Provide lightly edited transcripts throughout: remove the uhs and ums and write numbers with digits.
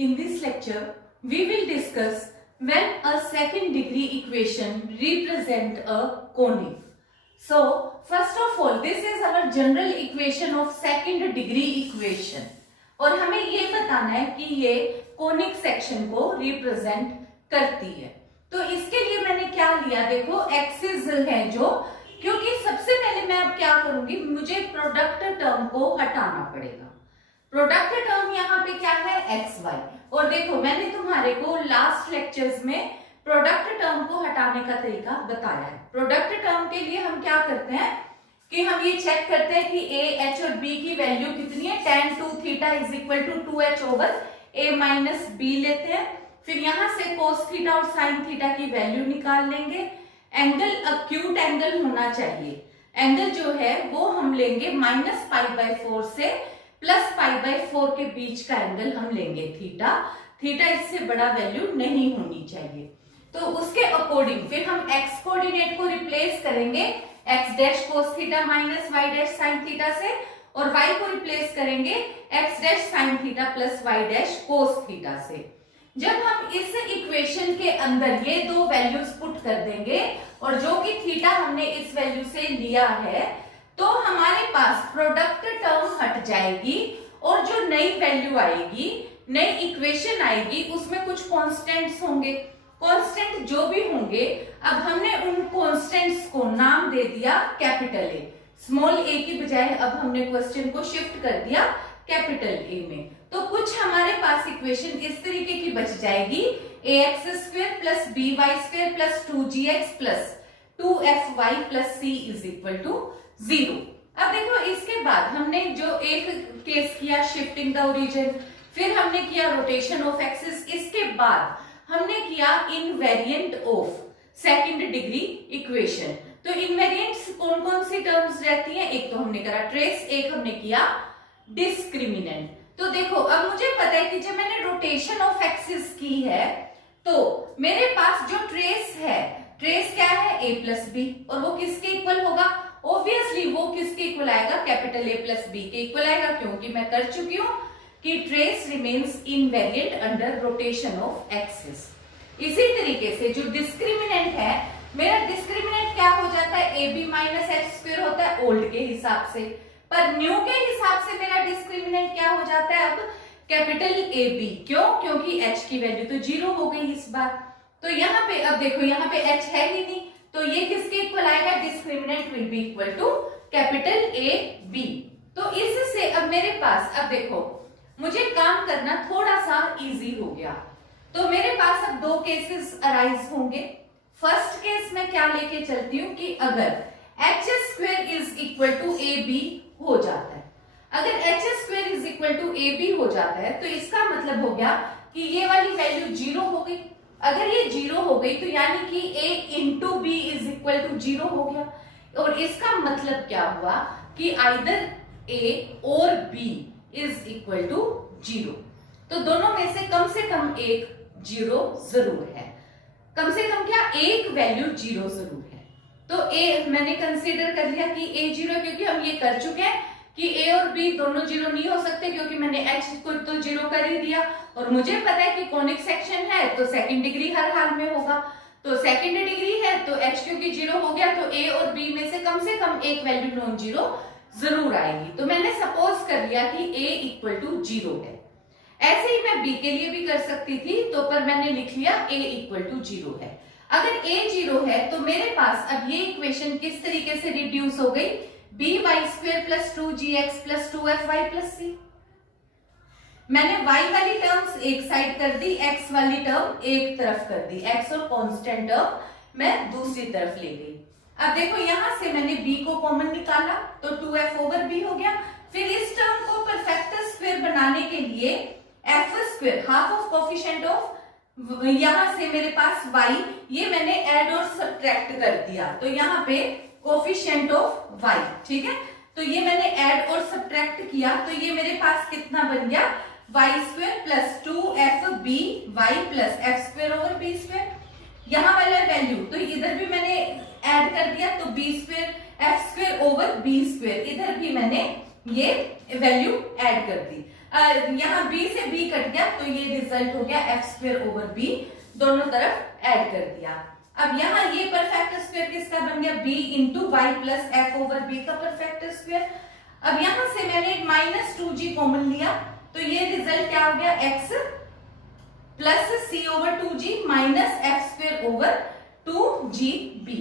In this lecture, we will discuss when a second degree equation represent a conic. So, first of all, this is our general equation of second degree equation. और हमें ये बताना है कि ये conic section को represent करती है. तो इसके लिए मैंने क्या लिया, देखो एक्सिस है जो, क्योंकि सबसे पहले मैं अब क्या करूंगी, मुझे प्रोडक्ट टर्म को हटाना पड़ेगा. प्रोडक्ट टर्म यहाँ पे क्या है, एक्स वाई. और देखो मैंने तुम्हारे को लास्ट लेक्चर्स में प्रोडक्ट टर्म को हटाने का तरीका बताया है. प्रोडक्ट टर्म के लिए हम क्या करते हैं कि हम ये चेक करते हैं कि ए, एच और बी की वैल्यू कितनी है. tan 2 theta is equal to 2h over a minus B लेते हैं. फिर यहां से cos थीटा और sin थीटा की वैल्यू निकाल लेंगे. एंगल अक्यूट एंगल होना चाहिए. एंगल जो है वो हम लेंगे -π/4 से +π/4 के बीच का एंगल हम लेंगे थीटा. थीटा इससे बड़ा वैल्यू नहीं होनी चाहिए. तो उसके अकॉर्डिंग फिर हम x कोऑर्डिनेट को रिप्लेस करेंगे x dash cos theta minus y dash sin theta से, और y को रिप्लेस करेंगे x dash sin theta plus y dash cos theta से. जब हम इस इक्वेशन के अंदर ये दो वैल्यूज पुट कर देंगे और जो कि थीटा हमने इस वैल्यू से लिया है, तो हमारे पास प्रोडक्ट टर्म हट जाएगी और जो नई वैल्यू आएगी, नई इक्वेशन आएगी, उसमें कुछ कांस्टेंट्स होंगे. कांस्टेंट जो भी होंगे, अब हमने उन कांस्टेंट्स को नाम दे दिया कैपिटल ए. स्मॉल ए की बजाय अब हमने क्वेश्चन को शिफ्ट कर दिया कैपिटल ए में. तो कुछ हमारे पास इक्वेशन इस तरीके की बच जाएगी, ax² plus by² plus 2gx plus 2fy plus c is equal to 0. अब देखो इसके बाद हमने जो एक केस किया शिफ्टिंग द ओरिजिन, फिर हमने किया रोटेशन ऑफ एक्सिस, इसके बाद हमने किया invariant of second degree equation. तो इनवेरिएंट्स कौन कौन सी टर्म्स रहती हैं, एक तो हमने करा ट्रेस, एक हमने किया डिस्क्रिमिनेंट. तो देखो अब मुझे पता है कि जब मैंने रोटेशन ऑफ एक्सिस की है तो मेरे पास जो ट्रेस है, ट्रेस क्या है a प्लस बी, और वो किसके इक्वल होगा, ऑब्वियसली वो किसके इक्वल आएगा, कैपिटल A प्लस बी के इक्वल आएगा, क्योंकि मैं कर चुकी हूं कि trace remains invariant under rotation of axis. इसी तरीके से जो डिस्क्रिमिनेंट है, मेरा डिस्क्रिमिनेंट क्या हो जाता है, A B minus H square होता है ओल्ड के हिसाब से, पर न्यू के हिसाब से मेरा डिस्क्रिमिनेंट क्या हो जाता है अब, कैपिटल ए बी. क्यों, क्योंकि एच की वैल्यू तो 0 हो गई इस बार. तो यहाँ पे अब देखो यहाँ पे एच है ही नहीं, तो ये किसके इक्वल आएगा, discriminant will be equal to capital A B. तो इससे अब मेरे पास, अब देखो मुझे काम करना थोड़ा सा इजी हो गया. तो मेरे पास अब दो केसेस अराइज होंगे. फर्स्ट केस में क्या लेके चलती हूँ कि अगर h² is equal to A B हो जाता है, अगर h² is equal to A B हो जाता है, तो इसका मतलब हो गया कि ये वाली वैल्यू 0 हो गई. अगर ये 0 हो गई तो यानी कि a into B is equal to 0 हो गया. और इसका मतलब क्या हुआ कि आइदर a और b इज इक्वल टू 0. तो दोनों में से कम एक 0 जरूर है. कम से कम क्या, एक वैल्यू 0 जरूर है. तो a मैंने कंसीडर कर लिया कि a 0, क्योंकि हम ये कर चुके हैं कि a और b दोनों 0 नहीं हो सकते, क्योंकि मैंने h को तो 0 कर ही दिया. और मुझे पता है कि कॉनिक सेक्शन है तो सेकंड डिग्री हर हाल में होगा. तो सेकंड डिग्री है तो h क्योंकि 0 हो गया, तो a और b में से कम एक वैल्यू नॉन 0 जरूर आएगी. तो मैंने सपोज कर लिया कि a इक्वल टू 0 है. ऐसे ही मैं b के लिए भी कर सकती थी, तो पर मैंने लिख लिया a इक्वल टू 0 है. अगर a 0 है तो मेरे पास अब ये इक्वेशन किस तरीके से रिड्यूस हो गई, by² plus 2gx plus 2fy plus c. मैंने y वाली टर्म्स एक साइड कर दी, x वाली टर्म एक तरफ कर दी, x और कांस्टेंट टर्म मैं दूसरी तरफ ले गई. अब देखो यहां से मैंने b को कॉमन निकाला तो 2f ओवर b हो गया. फिर इस टर्म को परफेक्ट स्क्वायर बनाने के लिए f² half of coefficient of, यहां से मेरे पास y, ये मैंने ऐड और सब्ट्रैक्ट कर दिया. तो यहाँ पे कोफिशिएंट ऑफ y, ठीक है. तो ये मैंने ऐड और सब्ट्रैक्ट किया, तो ये मेरे पास कितना बन गया, y² plus 2fb y plus f² over b². यहाँ वाला वैल्यू तो इधर भी मैंने ऐड कर दिया, तो b² f² ओवर b², इधर भी मैंने ये वैल्यू ऐड कर दी. यहाँ b से b कट गया, तो ये रिजल्ट हो गया एफ स्क्वायर ओवर बी, दोनों तरफ ऐड कर दिया। अब यहाँ ये परफेक्ट स्क्वायर किसका बन गया, b into Y plus F over B का परफेक्ट स्क्वायर। अब यहाँ से मैंने माइनस 2g कॉमन लिया, तो ये रिजल्ट क्या हो गया, x plus c over 2g minus F square over 2gb।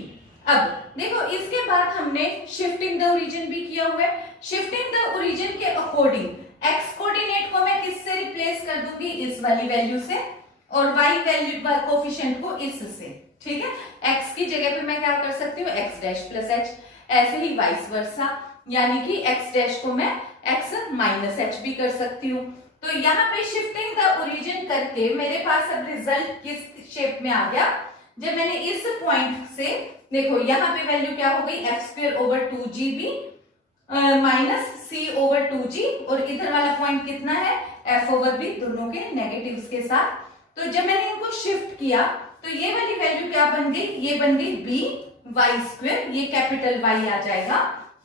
अब देखो इसके बाद हमने शिफ्टिंग द ओरिजिन भी किया हुआ है। शिफ्टिंग द ओरिजिन के अकॉर्डिंग x कोऑर्डिनेट को मैं किससे रिप्लेस कर दूंगी, इस वाली वैल्यू से, और y वैल्यू कोफिशिएंट को इससे, ठीक है। x की जगह पे मैं क्या कर सकती हूँ, x डैश प्लस h, ऐसे ही वाइस वर्सा, यानी कि x डैश को मैं x माइनस h भी कर सकती हूँ। तो यहाँ पे शिफ्टिंग द ओरिजिन करके मेरे पास अब रिजल्ट किस शेप में आ गया, जब मैंने इस पॉइंट से देखो यहाँ पे वैल्यू क्या हो गई, f square over 2gb minus c over 2g, और इधर वाला पॉइंट कितना है, एफ ओवर बी, दोनों के नेगेटिव्स के साथ। तो जब मैंने इनको शिफ्ट किया तो ये वाली वैल्यू क्या बन गई, ये बन गई बी वाई स्क्वायर, ये कैपिटल वाई आ जाएगा,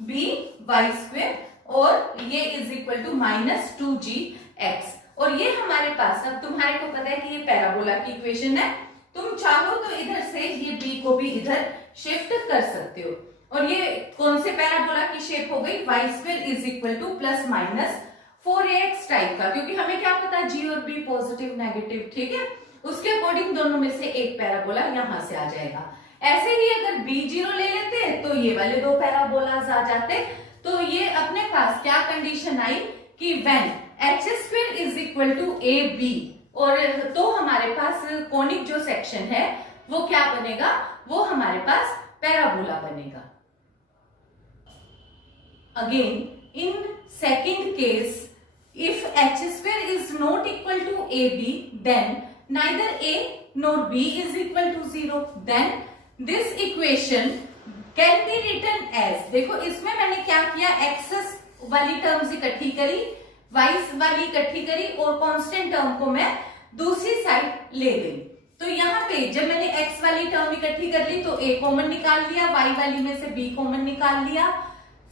बी वाई स्क्वायर, और ये is equal to minus 2gx। और ये हमारे पास, अब तुम्हारे को पता है कि ये पैराबोला की इक्वेशन है, तुम चाहो तो इधर से ये b को भी इधर शिफ्ट कर सकते हो, और ये कौन से पैराबोला की शेप हो गई, Y square is equal to plus minus 4ax type का, क्योंकि हमें क्या पता g और b पॉजिटिव नेगेटिव, ठीक है, उसके अकॉर्डिंग दोनों में से एक पैराबोला यहां से आ जाएगा। ऐसे ही अगर b0 ले लेते तो ये वाले दो पैराबोलाज आ जाते। तो ये अपने पास क्या कंडीशन आई कि when h square is equal to ab, और तो हमारे पास कोनिक जो सेक्शन है वो क्या बनेगा, वो हमारे पास पैराबोला बनेगा। Again in second case, if h square is not equal to ab, then neither a nor b is equal to 0, then this equation can be written as, देखो इसमें मैंने क्या किया, x वाली टर्म्स इकट्ठी करी, y वाली इकट्ठी करी, और कांस्टेंट टर्म को मैं दूसरी साइड ले गई। तो यहाँ पे जब मैंने x वाली टर्म इकट्ठी कर ली तो a कॉमन निकाल लिया, y वाली में से b कॉमन निकाल लिया,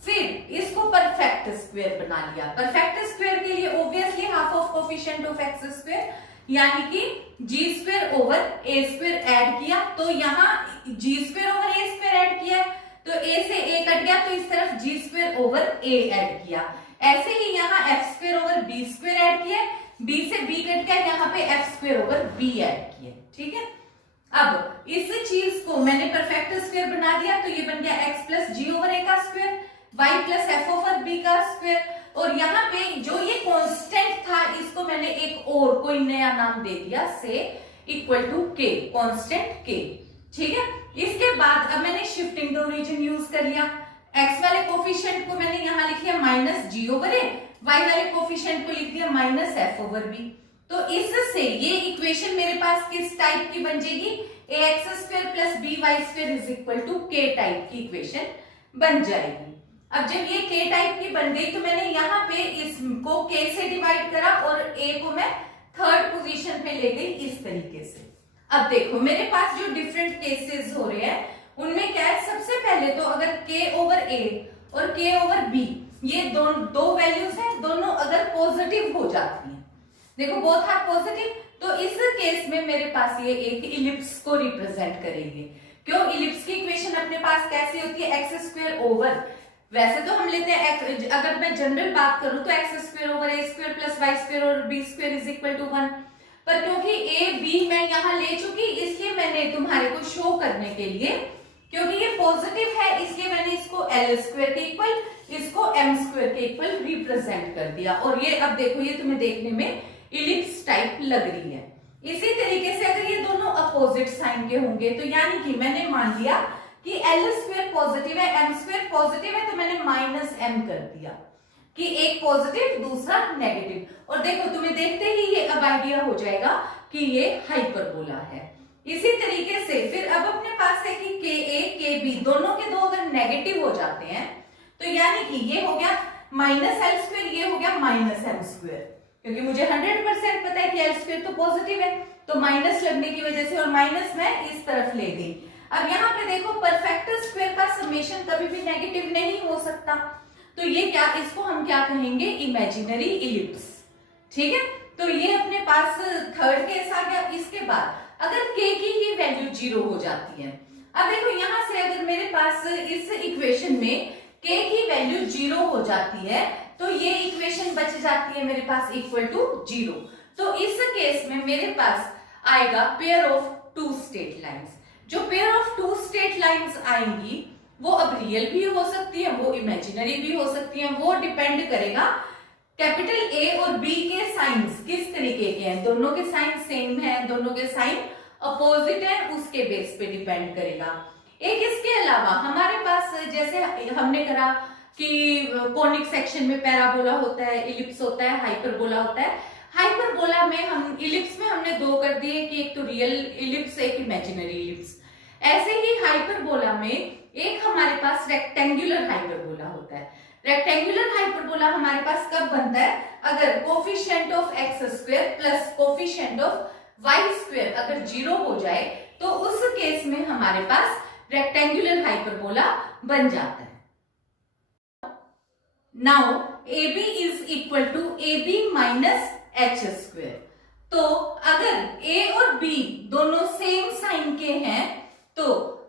फिर इसको परफेक्ट स्क्वायर बना लिया। परफेक्ट स्क्वायर के लिए obviously half of coefficient of X square, यानी कि जी square over A square add किया, तो यहाँ जी square over A square add किया, तो ए से ए कट गया, तो इस तरफ G square over A add किया। ऐसे ही यहाँ F square over B square add किया, बी से बी कट गया, यहाँ पे F square over B add किया, ठीक है। अब इस चीज को मैंने परफेक्ट स्क्वायर बना दिया, तो ये बन गया X plus G over A का square, y plus F over B का स्क्वायर, और यहाँ पे जो ये कांस्टेंट था इसको मैंने एक और कोई नया नाम दे दिया, से इक्वल टू के, कांस्टेंट के, ठीक है। इसके बाद अब मैंने शिफ्टिंग द ओरिजिन यूज कर लिया, x वाले कोफिशिएंट को मैंने यहाँ लिख लिया माइनस जी ओवर ए, y वाले कोफिशिएंट को लिख दिया माइनस एफ ओवर बी। तो इससे ये इक्वेशन मेरे पास किस टाइप की बन जाएगी, a x square plus b y square is equal to के टाइप की इक्वेशन बन जाएगी। अब जब ये k टाइप की बन गई तो मैंने यहाँ पे इसको k से डिवाइड करा और a को मैं थर्ड पोजीशन पे ले गई इस तरीके से। अब देखो मेरे पास जो डिफरेंट केसेस हो रहे हैं उनमें क्या है, सबसे पहले तो अगर k ओवर a और k ओवर b ये दो वैल्यूज हैं, दोनों अगर पॉजिटिव हो जाती हैं, देखो बोथ आर पॉजिटिव, तो इस केस में मेरे पास ये एक इलिप्स को रिप्रेजेंट करेंगे। क्यों, इलिप्स की इक्वेशन अपने पास कैसी होती है, एक्स स्क्वायर ओवर, वैसे तो हम लेते हैं अगर मैं जनरल बात करूं तो X square over A square plus Y square और B square is equal to 1, पर क्योंकि ए बी मैं यहाँ ले चुकी इसलिए मैंने तुम्हारे को शो करने के लिए, क्योंकि ये पॉजिटिव है इसलिए मैंने इसको एल स्क्वायर के इक्वल, इसको एम स्क्वायर के इक्वल रिप्रेजेंट कर दिया, और ये अब देखो ये तुम्हें देखने में इलिप्स टाइप लग रही है। इसी तरीके से अगर ये दोनों अपोजिट साइन के होंगे तो यानी कि मैंने मान लिया कि एल स्क्वायर पॉजिटिव है, एम स्क्वायर पॉजिटिव है, तो मैंने माइनस एम कर दिया कि एक पॉजिटिव दूसरा नेगेटिव, और देखो तुम्हें देखते ही ये अब आइडिया हो जाएगा कि ये हाइपरबोला है। इसी तरीके से फिर अब अपने पास है कि के ए के बी दोनों के दो अगर नेगेटिव हो जाते हैं तो यानी कि ये हो गया माइनस एल स्क्वायर, ये हो गया माइनस एम स्क्वायर, क्योंकि मुझे 100% पता है कि एल स्क्वायर तो पॉजिटिव है, तो माइनस लगने की वजह से और माइनस मैं इस तरफ ले गई। अब यहाँ पे देखो परफेक्ट स्क्वायर का समेशन कभी भी नेगेटिव नहीं हो सकता, तो ये क्या, इसको हम क्या कहेंगे, इमेजिनरी इलिप्स, ठीक है। तो ये अपने पास थर्ड केस आ गया। इसके बाद अगर k की ही वैल्यू 0 हो जाती है, अब देखो यहां से अगर मेरे पास इस इक्वेशन में k की वैल्यू 0 हो जाती है तो ये इक्वेशन बच जाती है मेरे पास इक्वल टू 0। तो इस केस में मेरे पास आएगा pair of two straight lines. जो pair of two straight lines आएंगी वो अब रियल भी हो सकती है, वो इमेजिनरी भी हो सकती है, वो डिपेंड करेगा कैपिटल ए और बी के साइंस किस तरीके के हैं, दोनों के साइन सेम है, दोनों के साइन अपोजिट है, उसके बेस पे डिपेंड करेगा। एक इसके अलावा हमारे पास जैसे हमने करा कि कोनिक सेक्शन में पैराबोला होता है, इलिप्स होता है, हाइपरबोला होता है। हाइपरबोला में हम इलिप्स में हमने दो कर दिए कि एक तो रियल इलिप्स एक इमेजिनरी इलिप्स। ऐसे ही हाइपरबोला में एक हमारे पास रेक्टेंगुलर हाइपरबोला होता है। रेक्टेंगुलर हाइपरबोला हमारे पास कब बनता है, अगर coefficient of X square plus coefficient of Y square अगर 0 हो जाए तो उस केस में हमारे पास रेक्टेंगुलर हाइपरबोला बन जाता है। Now AB is equal to AB minus H square. तो अगर A और B दोनों सेम साइन के हैं तो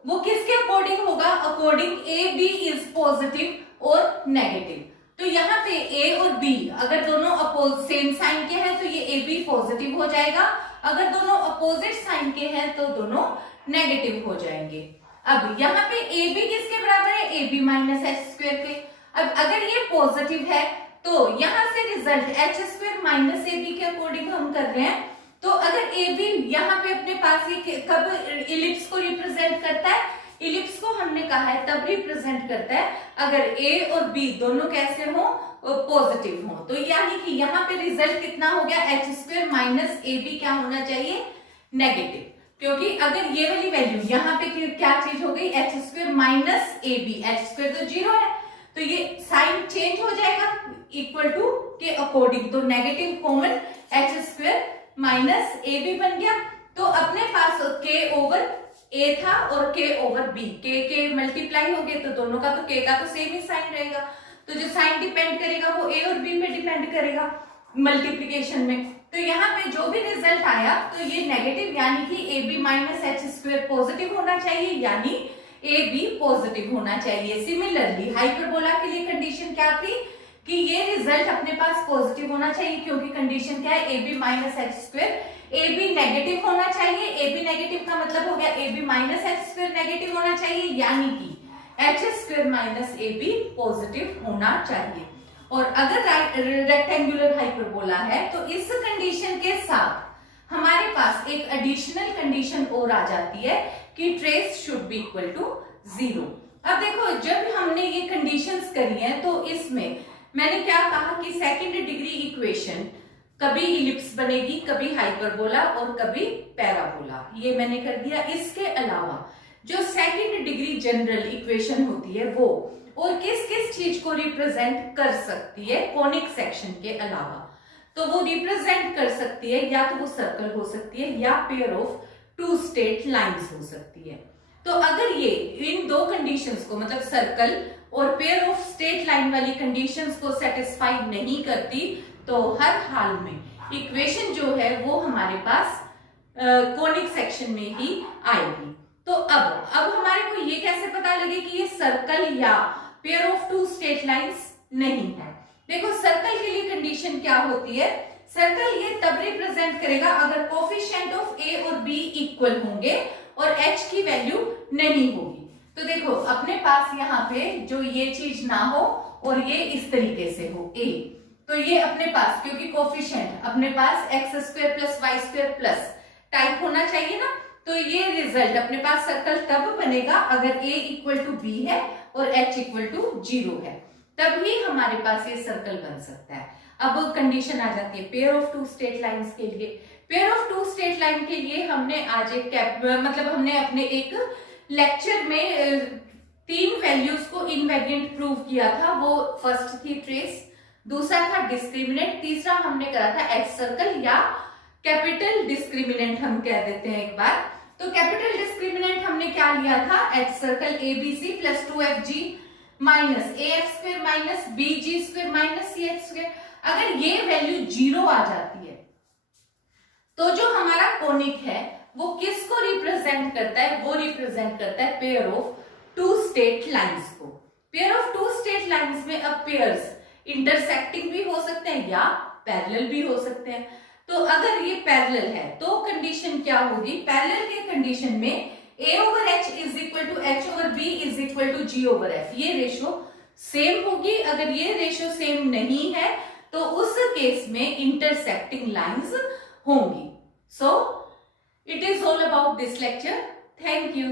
वो किसके अकॉर्डिंग होगा, अकॉर्डिंग AB इज पॉजिटिव और नेगेटिव। तो यहाँ पे A और B अगर दोनों सेम साइन के हैं तो ये AB पॉजिटिव हो जाएगा, अगर दोनों अपोजिट साइन के हैं तो दोनों नेगेटिव हो जाएंगे। अब यहाँ पे AB किसके बराबर है, AB माइनस एच स्क्वायर के। अब अगर ये पॉजिटिव है तो यहाँ से result H square minus AB के अकॉर्डिंग हम कर रहे हैं। तो अगर AB यहाँ पे अपने पास ये कब इलिप्स को रिप्रेजेंट करता है, इलिप्स को हमने कहा है तब रिप्रेजेंट करता है अगर A और B दोनों कैसे हो, पॉजिटिव हो। तो यानी कि यहाँ पे रिजल्ट कितना हो गया, एच स्क्वायर माइनस AB क्या होना चाहिए, नेगेटिव। क्योंकि अगर ये वाली वैल्यू यहाँ पे क्या चीज हो गई, H square minus AB, H square तो 0 है तो ये साइन चेंज हो जाएगा इक्वल टू के अकॉर्डिंग, तो negative common H square minus AB बन गया। तो अपने पास k ओवर A था और k over B, k multiply हो गए तो दोनों का तो k का तो सेम ही साइन रहेगा। तो जो साइन डिपेंड करेगा वो A और B पे डिपेंड करेगा मल्टीप्लीकेशन में। तो यहाँ पे जो भी रिजल्ट आया तो ये नेगेटिव यानी कि AB minus H square positive होना चाहिए, यानी AB पॉजिटिव होना चाहिए। सिमिलरली हाइपरबोला के लिए कंडीशन क्या थी कि ये रिजल्ट अपने पास पॉजिटिव होना चाहिए, क्योंकि कंडीशन क्या है, AB minus H square, AB negative होना चाहिए। AB नेगेटिव का मतलब हो गया AB minus H square negative होना चाहिए, यानी कि H square minus AB positive होना चाहिए। और अगर रेक्टेंगुलर हाइपरबोला है तो इस कंडीशन के साथ हमारे पास एक एडिशनल कंडीशन और आ जाती है कि trace should be equal to 0। अब देखो जब हमने ये कंडीशंस करी हैं तो इसमें मैंने क्या कहा कि सेकंड डिग्री इक्वेशन कभी इलिप्स बनेगी, कभी हाइपरबोला और कभी पैराबोला, ये मैंने कर दिया। इसके अलावा जो सेकंड डिग्री जनरल इक्वेशन होती है वो और किस किस चीज को रिप्रेजेंट कर सकती है कोनिक सेक्शन के अलावा, तो वो रिप्रेजेंट कर सकती है या तो वो सर्कल हो सकती है या pair of two straight lines हो सकती है। तो अगर ये इन दो कंडीशंस को मतलब सर्कल और पेयर ऑफ स्टेट लाइन वाली कंडीशंस को सेटिस्फाई नहीं करती तो हर हाल में इक्वेशन जो है वो हमारे पास कोनिक सेक्शन में ही आएगी। तो अब हमारे को ये कैसे पता लगे कि ये सर्कल या pair of two straight lines नहीं है। देखो सर्कल के लिए कंडीशन क्या होती है, सर्कल ये तब रिप्रेजेंट करेगा अगर कोफिशिएंट ऑफ A और B इक्वल होंगे और H की वैल्यू नहीं होगी। तो देखो अपने पास यहाँ पे जो ये चीज ना हो और ये इस तरीके से हो A, तो ये अपने पास क्योंकि कोफिशिएंट अपने पास x square plus Y square plus type होना चाहिए ना, तो ये रिजल्ट अपने पास सर्कल तब बनेगा अगर A इक्वल टू B है और H इक्वल टू 0 है, तभी हमारे पास ये सर्कल बन सकता है। अब कंडीशन आ जाती है pair of two straight lines के लिए। Pair of two straight line के लिए हमने आज हमने अपने एक लेक्चर में 3 वैल्यूज को इनवेरिएंट प्रूव किया था। वो फर्स्ट थी ट्रेस, दूसरा था डिस्क्रिमिनेंट, तीसरा हमने करा था एच सर्कल या कैपिटल डिस्क्रिमिनेंट हम कह देते हैं एक बार। तो कैपिटल डिस्क्रिमिनेंट हमने क्या लिया था, H circle ABC plus 2FG minus AF square minus BG square minus CH square. अगर ये वैल्यू 0 आ जाती है कोनिक है वो किसको रिप्रेजेंट करता है? वो रिप्रेजेंट करता है pair of two straight lines को। Pair of two straight lines में अब पेयर्स इंटरसेक्टिंग भी हो सकते हैं या पैरेलल भी हो सकते हैं। तो अगर ये पैरेलल है तो कंडीशन क्या होगी? पैरेलल के कंडीशन में a over h is equal to h over b is equal to g over f, ये रेशो सेम होगी। अगर ये रेशो सेम नहीं है तो उस केस में इंटरसेक्टिंग लाइंस होंगी। So it is all about this lecture. Thank you.